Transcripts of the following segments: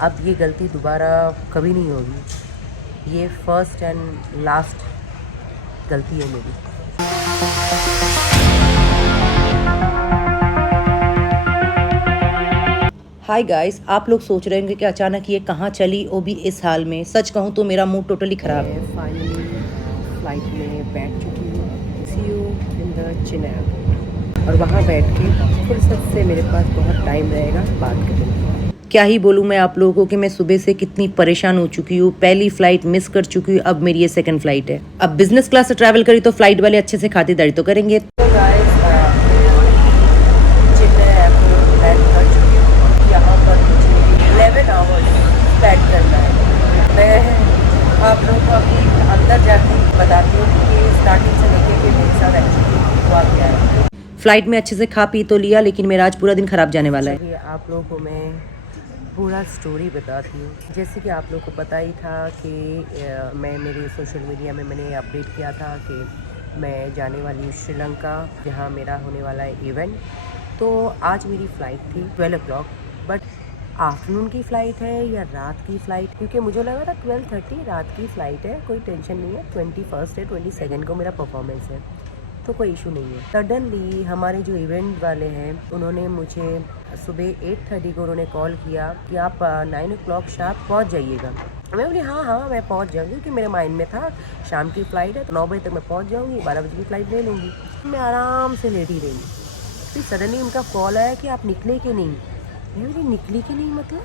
अब ये गलती दोबारा कभी नहीं होगी। ये फर्स्ट एंड लास्ट गलती है मेरी। हाय गाइस, आप लोग सोच रहे होंगे कि अचानक ये कहाँ चली, वो भी इस हाल में। सच कहूँ तो मेरा मूड टोटली ख़राब है। फाइनली फ्लाइट में बैठ चुकी हूँ। सी यू इन द चेन्नई। और वहाँ बैठ के फुर्सत से मेरे पास बहुत टाइम रहेगा बात करने का। क्या ही बोलूँ मैं आप लोगों को कि मैं सुबह से कितनी परेशान हो चुकी हूँ। पहली फ़्लाइट मिस कर चुकी हूँ, अब मेरी ये सेकंड फ़्लाइट है। अब बिजनेस क्लास से ट्रैवल करी तो फ़्लाइट वाले अच्छे से खातिरदारी तो करेंगे। तो गाइस, चेन्नई एयरपोर्ट लैंड कर चुकी हूँ। यहाँ पर मुझे 11 आवर्स स्पेंड करना है। मैं आप लोगों को अभी अंदर जाके बताती हूँ कि स्टार्टिंग से लेके कि मेरे साथ एक्चुअली हुआ क्या है। फ़्लाइट में अच्छे से खा पी तो लिया, लेकिन मेरा आज पूरा दिन ख़राब जाने वाला है। आप लोगों को मैं पूरा स्टोरी बताती हूँ। जैसे कि आप लोगों को पता ही था कि मैं मेरे सोशल मीडिया में मैंने अपडेट किया था कि मैं जाने वाली हूँ श्रीलंका, जहाँ मेरा होने वाला है इवेंट। तो आज मेरी फ़्लाइट थी 12 o'clock, बट आफ्टरनून की फ़्लाइट है या रात की फ़्लाइट, क्योंकि मुझे लगा था 12:30 रात की फ़्लाइट है, कोई टेंशन नहीं है। 21 है, 22 को मेरा परफॉर्मेंस है, तो कोई इशू नहीं है। सडनली हमारे जो इवेंट वाले हैं उन्होंने मुझे सुबह 8:30 को उन्होंने कॉल किया कि आप 9 o'clock शार्प पहुँच जाइएगा। मैं बोली हाँ मैं पहुँच जाऊँगी, क्योंकि मेरे माइंड में था शाम की फ़्लाइट है तो 9 बजे तक मैं पहुँच जाऊँगी, 12 बजे की फ़्लाइट ले लूँगी। मैं आराम से लेटी रही। फिर सडनली उनका कॉल आया कि आप निकले कि नहीं। मैं बोली निकली कि नहीं मतलब?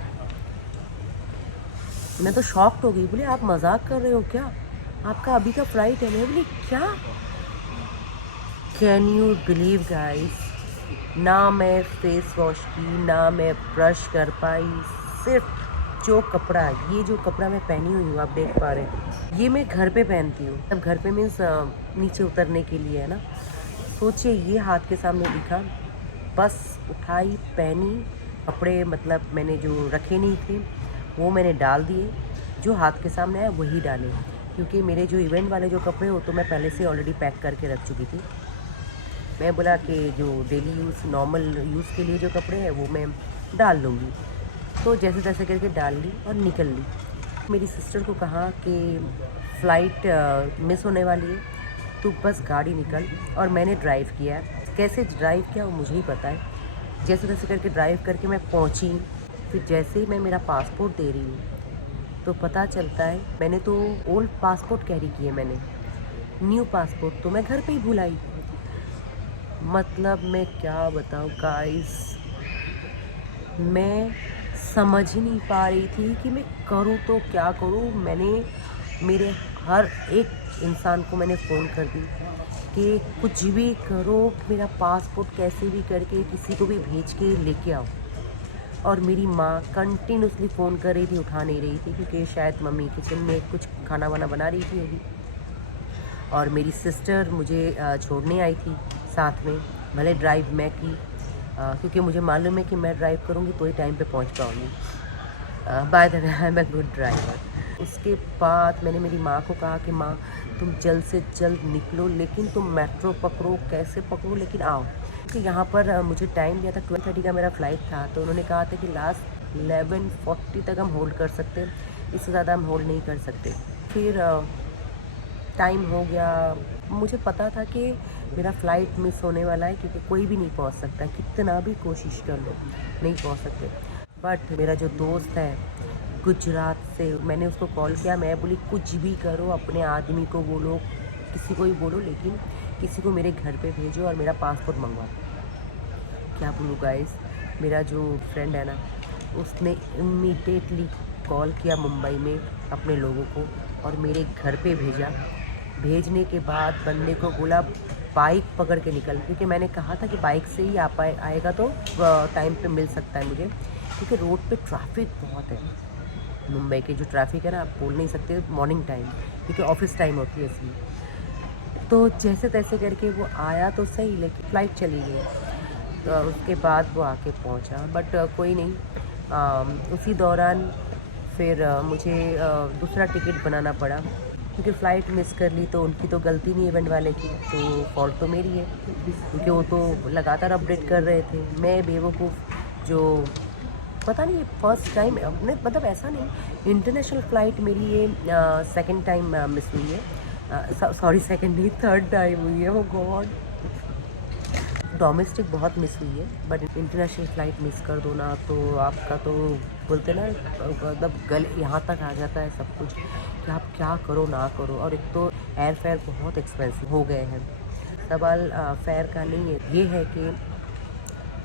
मैं तो शॉक्ड हो गई। बोले आप मजाक कर रहे हो क्या, आपका अभी का फ़्लाइट है। मैं बोली क्या? कैन यू बिलीव गाइस, ना मैं फेस वॉश की, ना मैं ब्रश कर पाई। सिर्फ जो कपड़ा, ये जो कपड़ा मैं पहनी हुई हूँ आप देख पा रहे हैं, ये मैं घर पे पहनती हूँ। अब घर पे मीन्स नीचे उतरने के लिए है ना। सोचिए ये हाथ के सामने दिखा, बस उठाई पहनी। कपड़े मतलब मैंने जो रखे नहीं थे वो मैंने डाल दिए, जो हाथ के सामने आया वही डाले, क्योंकि मेरे जो इवेंट वाले जो कपड़े हो तो मैं पहले से ऑलरेडी पैक करके रख चुकी थी। मैं बोला कि जो डेली यूज़ नॉर्मल यूज़ के लिए जो कपड़े हैं वो मैं डाल लूँगी। तो जैसे तैसे करके डाल ली और निकल ली। मेरी सिस्टर को कहा कि फ़्लाइट मिस होने वाली है, तो बस गाड़ी निकल। और मैंने ड्राइव किया। कैसे ड्राइव किया वो मुझे ही पता है। जैसे तैसे करके ड्राइव करके मैं पहुंची। फिर जैसे ही मैं मेरा पासपोर्ट दे रही हूँ तो पता चलता है मैंने तो ओल्ड पासपोर्ट कैरी किए, मैंने न्यू पासपोर्ट तो मैं घर पे ही भूल आई। मतलब मैं क्या बताऊँ गाइस, मैं समझ ही नहीं पा रही थी कि मैं करूँ तो क्या करूँ। मैंने मेरे हर एक इंसान को मैंने फ़ोन कर दी कि कुछ भी करो, मेरा पासपोर्ट कैसे भी करके किसी को भी भेज के लेके आओ। और मेरी माँ कंटिन्यूसली फ़ोन कर रही थी, उठा नहीं रही थी, क्योंकि शायद मम्मी किचन में कुछ खाना वाना बना रही थी अभी। और मेरी सिस्टर मुझे छोड़ने आई थी साथ में, भले ड्राइव मैं की, क्योंकि मुझे मालूम है कि मैं ड्राइव करूँगी तो ही टाइम पे पहुँच पाऊँगी। By the way I am a good driver. उसके बाद मैंने मेरी माँ को कहा कि माँ तुम जल्द से जल्द निकलो, लेकिन तुम मेट्रो पकड़ो, कैसे पकड़ो लेकिन आओ। क्योंकि यहाँ पर मुझे टाइम दिया था 12:30 का मेरा फ़्लाइट था, तो उन्होंने कहा था कि लास्ट 11:40 तक हम होल्ड कर सकते हैं, इससे ज़्यादा हम होल्ड नहीं कर सकते। फिर टाइम हो गया। मुझे पता था कि मेरा फ़्लाइट मिस होने वाला है, क्योंकि कोई भी नहीं पहुंच सकता, कितना भी कोशिश कर लो नहीं पहुंच सकते। बट मेरा जो दोस्त है गुजरात से, मैंने उसको कॉल किया। मैं बोली कुछ भी करो, अपने आदमी को बोलो, किसी को भी बोलो, लेकिन किसी को मेरे घर पे भेजो और मेरा पासपोर्ट मंगवाओ। क्या बोलूँ गाइस, मेरा जो फ्रेंड है ना, उसने इमीडिएटली कॉल किया मुंबई में अपने लोगों को और मेरे घर पे भेजा। भेजने के बाद बंदे को बोला बाइक पकड़ के निकल, क्योंकि मैंने कहा था कि बाइक से ही आएगा तो टाइम पे मिल सकता है मुझे, क्योंकि रोड पे ट्रैफिक बहुत है। मुंबई के जो ट्रैफिक है ना, आप बोल नहीं सकते मॉर्निंग टाइम, क्योंकि ऑफिस टाइम होती है इसलिए। तो जैसे तैसे करके वो आया तो सही, लेकिन फ़्लाइट चली गई। तो उसके बाद वो आके पहुंचा, बट कोई नहीं। उसी दौरान फिर मुझे दूसरा टिकट बनाना पड़ा, क्योंकि फ़्लाइट मिस कर ली तो उनकी तो गलती नहीं, इवेंट वाले की, तो फॉल्ट तो मेरी है, क्योंकि वो तो लगातार अपडेट कर रहे थे। मैं बेवकूफ़ जो पता नहीं ये फर्स्ट टाइम अपने मतलब ऐसा नहीं, इंटरनेशनल फ़्लाइट मेरी ये सेकंड टाइम मिस हुई है, सॉरी सेकंड नहीं थर्ड टाइम हुई है, वो गॉड। डोमेस्टिक बहुत मिस हुई है, बट इंटरनेशनल फ़्लाइट मिस कर दो ना तो आपका तो बोलते ना मतलब गल यहाँ तक आ जाता है सब कुछ कि आप क्या करो ना करो। और एक तो एयर फेयर बहुत एक्सपेंसिव हो गए हैं। सवाल फेयर का नहीं है, ये है कि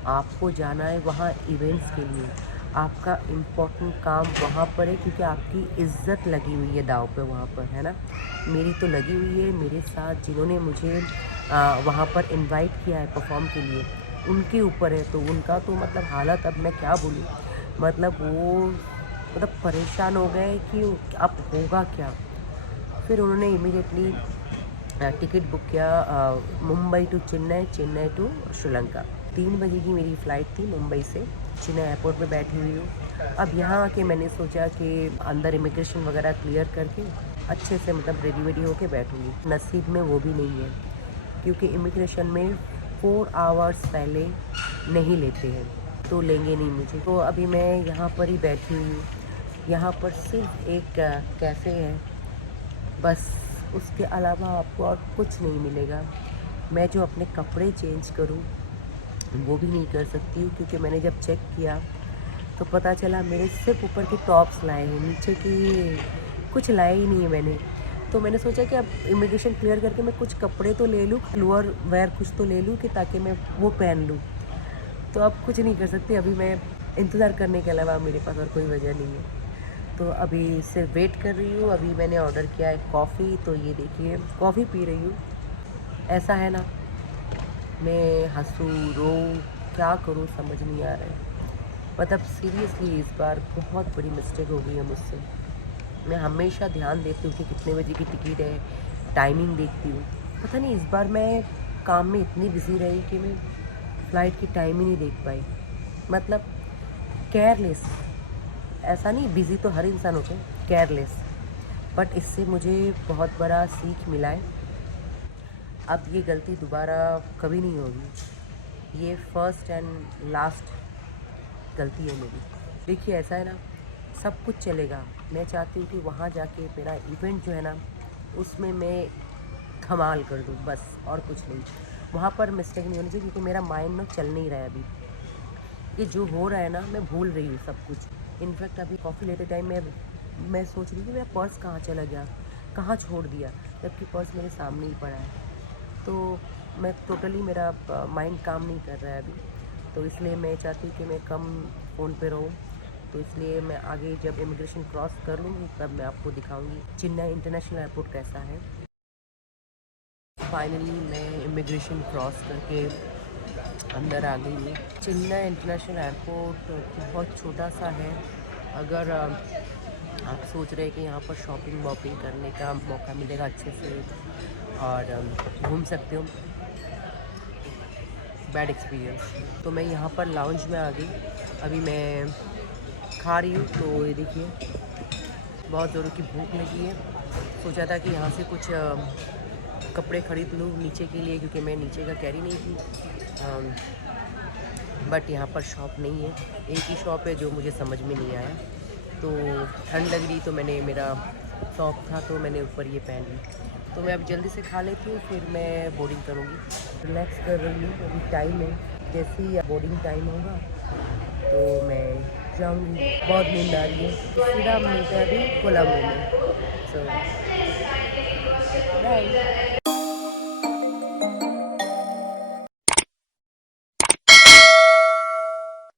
आपको जाना है वहाँ इवेंट्स के लिए, आपका इम्पोर्टेंट काम वहाँ पर है क्योंकि आपकी इज़्ज़त लगी हुई है दाँव पे वहाँ पर, है ना। मेरी तो लगी हुई है, मेरे साथ जिन्होंने मुझे वहाँ पर इनवाइट किया है परफॉर्म के लिए उनके ऊपर है, तो उनका तो मतलब हालत अब मैं क्या बोलूँ, मतलब वो मतलब परेशान हो गए कि अब होगा क्या। फिर उन्होंने इमीडिएटली टिकट बुक किया मुंबई टू चेन्नई, चेन्नई टू श्रीलंका। 3 बजे की मेरी फ़्लाइट थी मुंबई से। चेन्नई एयरपोर्ट में बैठी हुई हूँ। अब यहाँ आके मैंने सोचा कि अंदर इमिग्रेशन वगैरह क्लियर करके अच्छे से मतलब रेडी वेडी होके बैठूँगी। नसीब में वो भी नहीं है क्योंकि इमिग्रेशन में 4 आवर्स पहले नहीं लेते हैं, तो लेंगे नहीं मुझे। तो अभी मैं यहाँ पर ही बैठी हुई हूँ। यहाँ पर सिर्फ एक कैफ़े है, बस उसके अलावा आपको और कुछ नहीं मिलेगा। मैं जो अपने कपड़े चेंज करूँ वो भी नहीं कर सकती हूँ क्योंकि मैंने जब चेक किया तो पता चला मेरे सिर्फ ऊपर के टॉप्स लाए हैं, नीचे की कुछ लाए ही नहीं है मैंने। तो मैंने सोचा कि अब इमिग्रेशन क्लियर करके मैं कुछ कपड़े तो ले लूँ, लोअर वेयर कुछ तो ले लूँ कि ताकि मैं वो पहन लूँ। तो अब कुछ नहीं कर सकती, अभी मैं इंतज़ार करने के अलावा मेरे पास और कोई वजह नहीं है। तो अभी सिर्फ वेट कर रही हूँ। अभी मैंने ऑर्डर किया है कॉफ़ी, तो ये देखिए कॉफ़ी पी रही हूँ। ऐसा है ना, मैं हँसूँ रोऊँ क्या करूँ समझ नहीं आ रहा है। मतलब सीरियसली इस बार बहुत बड़ी मिस्टेक हो गई है मुझसे। मैं हमेशा ध्यान देती हूँ कि कितने बजे की टिकट है, टाइमिंग देखती हूँ। पता नहीं इस बार मैं काम में इतनी बिज़ी रही कि मैं फ़्लाइट की टाइम ही नहीं देख पाई। मतलब केयरलेस, ऐसा नहीं, बिज़ी तो हर इंसान होता है, केयरलेस। बट इससे मुझे बहुत बड़ा सीख मिला है। अब ये गलती दोबारा कभी नहीं होगी। ये फर्स्ट एंड लास्ट गलती है मेरी। देखिए ऐसा है ना, सब कुछ चलेगा। मैं चाहती हूँ कि वहाँ जाके मेरा इवेंट जो है ना उसमें मैं धमाल कर दूँ बस, और कुछ नहीं। वहाँ पर मिस्टेक नहीं होनी चाहिए क्योंकि मेरा माइंड ना चल नहीं रहा है अभी। ये जो हो रहा है ना मैं भूल रही हूँ सब कुछ। इनफैक्ट अभी कॉफ़ी लेते टाइम मैं सोच रही थी मेरा पर्स कहाँ चला गया, कहाँ छोड़ दिया, जबकि पर्स मेरे सामने ही पड़ा है। तो मैं टोटली मेरा माइंड काम नहीं कर रहा है अभी, तो इसलिए मैं चाहती हूँ कि मैं कम फ़ोन पे रहूँ। तो इसलिए मैं आगे जब इमिग्रेशन क्रॉस कर लूँगी तब मैं आपको दिखाऊँगी चेन्नई इंटरनेशनल एयरपोर्ट कैसा है। फाइनली मैं इमिग्रेशन क्रॉस करके अंदर आ गई हूँ। चेन्नई इंटरनेशनल एयरपोर्ट बहुत छोटा सा है। अगर आप सोच रहे हैं कि यहाँ पर शॉपिंग वॉपिंग करने का मौका मिलेगा अच्छे से और घूम सकते हो, बैड एक्सपीरियंस। तो मैं यहाँ पर लाउंज में आ गई। अभी मैं खा रही हूँ, तो ये देखिए बहुत ज़ोरों की भूख लगी है। सोचा था कि यहाँ से कुछ कपड़े ख़रीद लूँ नीचे के लिए क्योंकि मैं नीचे का कैरी नहीं थी, बट यहाँ पर शॉप नहीं है। एक ही शॉप है जो मुझे समझ में नहीं आया। तो ठंड लग रही तो मैंने, मेरा टॉप था तो मैंने ऊपर ये पहन ली। तो मैं अब जल्दी से खा लेती हूँ, फिर मैं बोर्डिंग करूँगी। रिलैक्स कर रही हूँ, अभी टाइम है, जैसे ही बोर्डिंग टाइम होगा तो मैं जाऊँगी। बहुत नींद आ रही है। सीधा मिलते हैं अभी कोलंबो में। सो बाय।